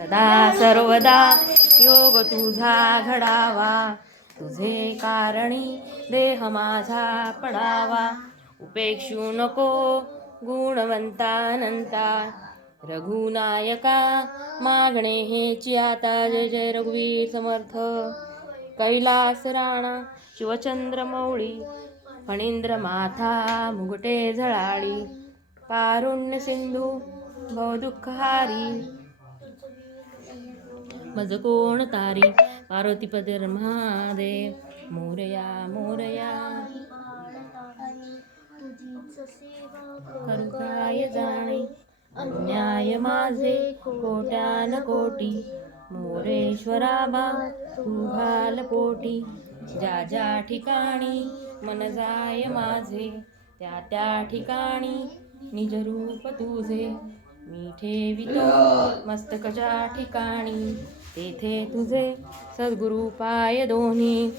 सदा सर्वदा योग तुझा घडावा, तुझे कारणी देह माझा पडावा. उपेक्षू नको गुणवंतानंता, रघुनायका मागणे हेची आता. जय जय रघुवीर समर्थ. कैलास राणा शिवचंद्र मौळी, फणींद्र माथा मुगटे झळाळी. कारुण्य सिंधू भवदुःखहारी, मज कोण तारी. पार्वतीपती महादेव मोरया मोरया. करू काय जाणे अन्याय माझे कोट्यान कोटी. मोरेश्वरा बा तू घाल पोटी. ज्या ज्या ठिकाणी मन जाय माझे, त्या त्या ठिकाणी निज रूप तुझे. मी ठेवितो मस्तकच्या ठिकाणी, तेथे तुझे सद्गुरु पाय दोन्ही.